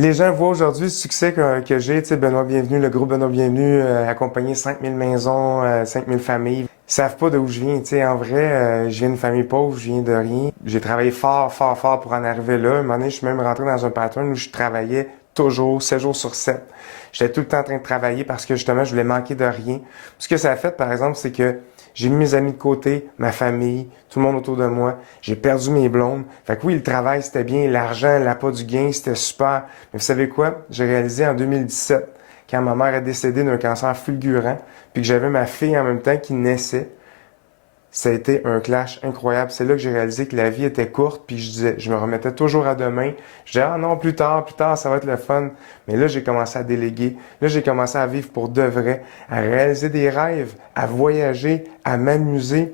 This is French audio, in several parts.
Les gens voient aujourd'hui le succès que j'ai, tu sais, Benoît Bienvenu, le groupe Benoît Bienvenu, accompagné 5000 maisons, 5000 familles. Ils savent pas d'où je viens, tu sais. En vrai, je viens d'une famille pauvre, je viens de rien. J'ai travaillé fort, fort, fort pour en arriver là. À un moment donné, je suis même rentré dans un pattern où je travaillais toujours, 7 jours sur 7. J'étais tout le temps en train de travailler parce que justement, je voulais manquer de rien. Ce que ça a fait, par exemple, c'est que j'ai mis mes amis de côté, ma famille, tout le monde autour de moi. J'ai perdu mes blondes. Fait que oui, le travail, c'était bien. L'argent, l'appât du gain, c'était super. Mais vous savez quoi? J'ai réalisé en 2017, quand ma mère est décédée d'un cancer fulgurant, puis que j'avais ma fille en même temps qui naissait, ça a été un clash incroyable. C'est là que j'ai réalisé que la vie était courte, puis je me remettais toujours à demain. Je disais, ah non, plus tard, ça va être le fun. Mais là, j'ai commencé à déléguer. Là, j'ai commencé à vivre pour de vrai, à réaliser des rêves, à voyager, à m'amuser,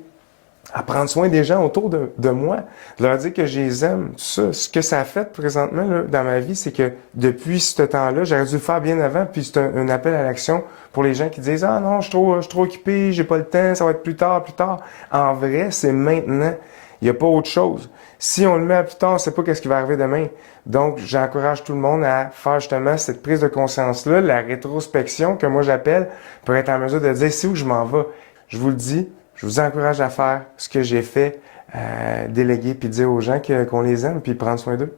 à prendre soin des gens autour de moi, de leur dire que je les aime, tout ça. Ce que ça a fait présentement là, dans ma vie, c'est que depuis ce temps-là, j'aurais dû le faire bien avant, puis c'est un appel à l'action pour les gens qui disent «Ah non, je suis trop occupé, j'ai pas le temps, ça va être plus tard, plus tard». En vrai, c'est maintenant. Il n'y a pas autre chose. Si on le met à plus tard, on ne sait pas qu'est-ce qui va arriver demain. Donc, j'encourage tout le monde à faire justement cette prise de conscience-là, la rétrospection que moi j'appelle, pour être en mesure de dire c'est où je m'en vais. Je vous le dis, je vous encourage à faire ce que j'ai fait, déléguer puis dire aux gens qu'on les aime puis prendre soin d'eux.